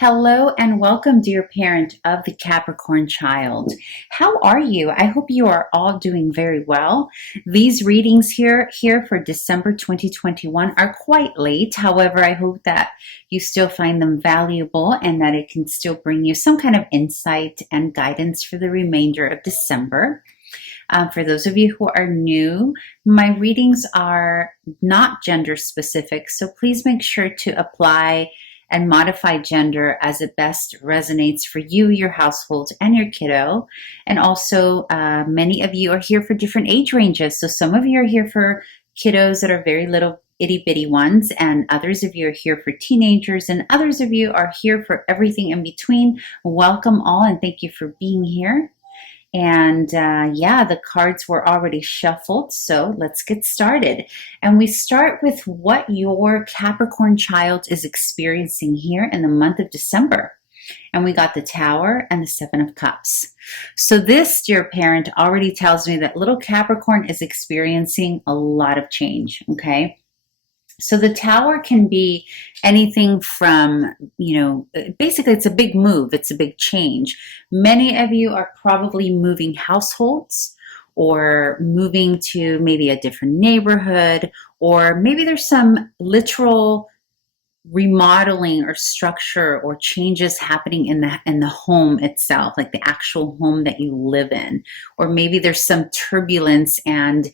Hello and welcome, dear parent of the Capricorn child. How are you? I hope you are all doing very well. These readings here for December 2021 are quite late. However, I hope that you still find them valuable and that it can still bring you some kind of insight and guidance for the remainder of December. For those of you who are new, my readings are not gender specific, so please make sure to apply and modify gender as it best resonates for you, your household, and your kiddo. And also, many of you are here for different age ranges. So some of you are here for kiddos that are very little itty bitty ones, and others of you are here for teenagers, and others of you are here for everything in between. Welcome all, and thank you for being here. And yeah, the cards were already shuffled, so let's get started. And we start with what your Capricorn child is experiencing here in the month of December. And we got the Tower and the Seven of Cups. So this, dear parent, already tells me that little Capricorn is experiencing a lot of change, okay? So the Tower can be anything from, basically it's a big move. It's a big change. Many of you are probably moving households or moving to maybe a different neighborhood, or maybe there's some literal remodeling or structure or changes happening in the home itself, like the actual home that you live in. Or maybe there's some turbulence and,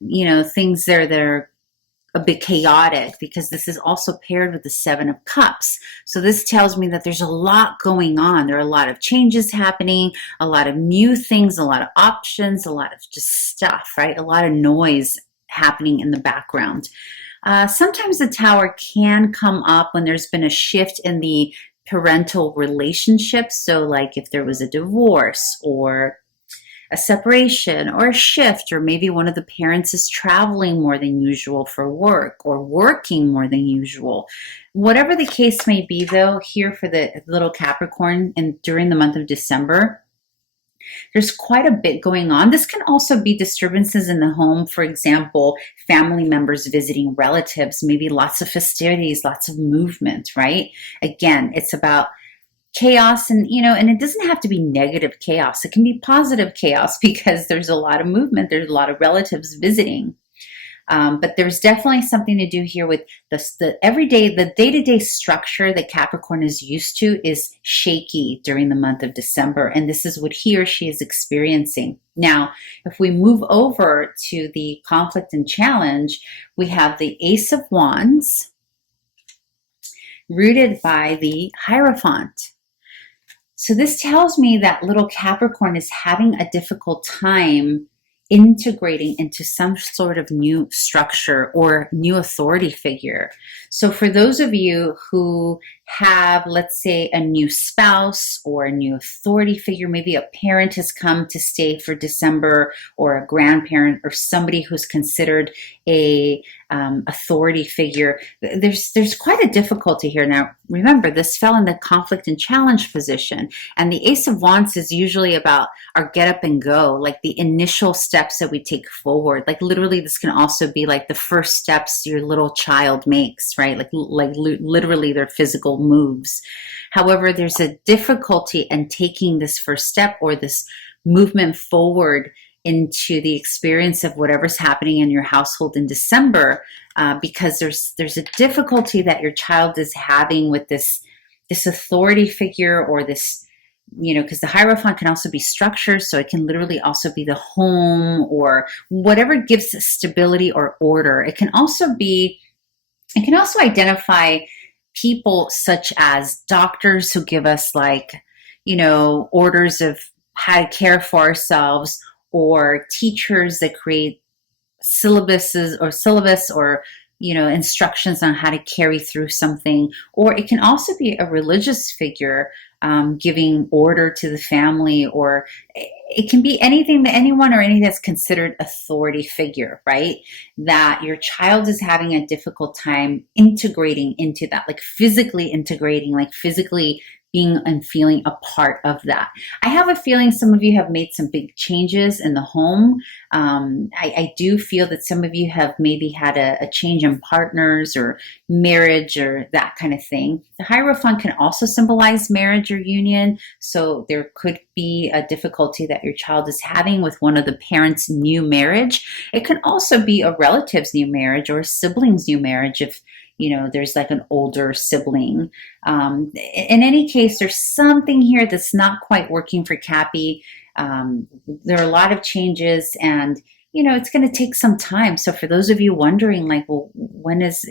things there that are a bit chaotic, because this is also paired with the Seven of Cups. So this tells me that there's a lot going on. There are a lot of changes happening, a lot of new things, a lot of options, a lot of just stuff, right? A lot of noise happening in the background. Sometimes the Tower can come up when there's been a shift in the parental relationship. So like if there was a divorce or a separation or a shift, or maybe one of the parents is traveling more than usual for work or working more than usual. Whatever the case may be, though, here for the little Capricorn and during the month of December, there's quite a bit going on. This can also be disturbances in the home. For example, family members visiting relatives, maybe lots of festivities, lots of movement, right? Again, it's about chaos, and and it doesn't have to be negative chaos. It can be positive chaos because there's a lot of movement. There's a lot of relatives visiting. But there's definitely something to do here with the everyday, the day-to-day structure that Capricorn is used to is shaky during the month of December. And this is what he or she is experiencing. Now, if we move over to the conflict and challenge, we have the Ace of Wands rooted by the Hierophant. So this tells me that little Capricorn is having a difficult time integrating into some sort of new structure or new authority figure. So for those of you who have, let's say, a new spouse or a new authority figure, maybe a parent has come to stay for December, or a grandparent, or somebody who's considered a authority figure, there's quite a difficulty here. Now, remember, this fell in the conflict and challenge position, and the Ace of Wands is usually about our get up and go, like the initial steps that we take forward. Like literally, this can also be like the first steps your little child makes, right? Like literally their physical moves. However, there's a difficulty in taking this first step or this movement forward into the experience of whatever's happening in your household in December, because there's a difficulty that your child is having with this authority figure, or this, because the Hierophant can also be structure, so it can literally also be the home or whatever gives stability or order. It can also identify people such as doctors who give us orders of how to care for ourselves, or teachers that create syllabus or instructions on how to carry through something. Or it can also be a religious figure giving order to the family, or it can be anything that's considered authority figure, right? That your child is having a difficult time integrating into that, like physically integrating, like physically being and feeling a part of that. I have a feeling some of you have made some big changes in the home. I do feel that some of you have maybe had a change in partners or marriage or that kind of thing. The Hierophant can also symbolize marriage or union. So there could be a difficulty that your child is having with one of the parents' new marriage. It can also be a relative's new marriage or a sibling's new marriage if there's like an older sibling. In any case, there's something here that's not quite working for Cappy. There are a lot of changes, and it's going to take some time. So for those of you wondering, like, well, when is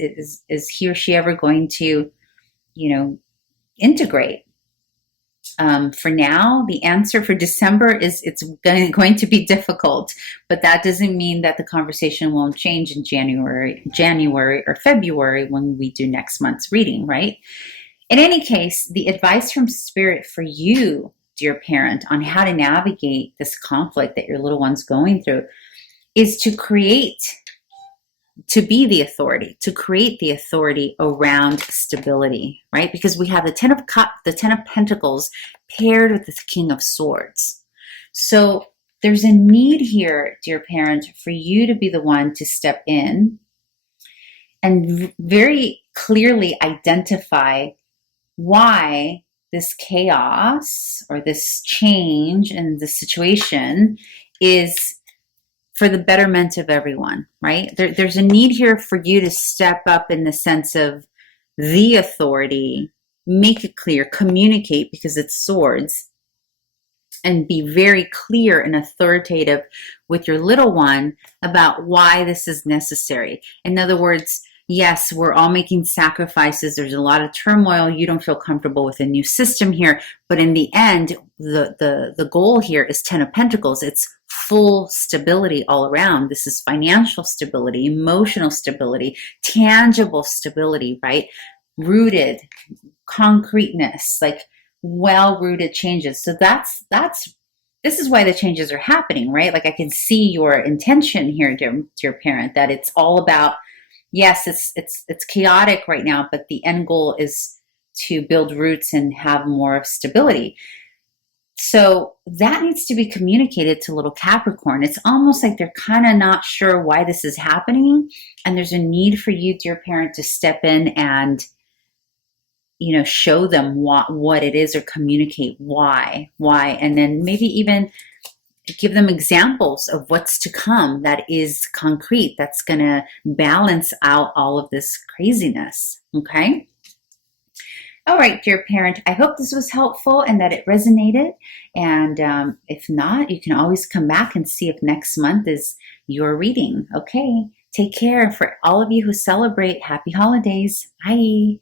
he or she ever going to, integrate? For now, the answer for December is it's going to be difficult, but that doesn't mean that the conversation won't change in January or February when we do next month's reading, right? In any case, the advice from Spirit for you, dear parent, on how to navigate this conflict that your little one's going through is to be the authority, to create the authority around stability, right? Because we have the Ten of Pentacles paired with the King of Swords. So there's a need here, dear parent, for you to be the one to step in and very clearly identify why this chaos or this change in the situation is for the betterment of everyone, right? There's a need here for you to step up in the sense of the authority, make it clear, communicate, because it's swords, and be very clear and authoritative with your little one about why this is necessary. In other words, yes, we're all making sacrifices. There's a lot of turmoil. You don't feel comfortable with a new system here. But in the end, the goal here is 10 of Pentacles. It's full stability all around. This is financial stability, emotional stability, tangible stability, right? Rooted, concreteness, like well-rooted changes. So this is why the changes are happening, right? Like I can see your intention here, dear parent, that it's all about, yes, it's chaotic right now, but the end goal is to build roots and have more stability. So that needs to be communicated to little Capricorn. It's almost like they're kind of not sure why this is happening. And there's a need for you, dear parent, to step in and, show them what it is or communicate why, and then maybe even give them examples of what's to come that is concrete, that's going to balance out all of this craziness. Okay. All right, dear parent, I hope this was helpful and that it resonated. And if not, you can always come back and see if next month is your reading. Okay, take care. For all of you who celebrate, happy holidays. Bye.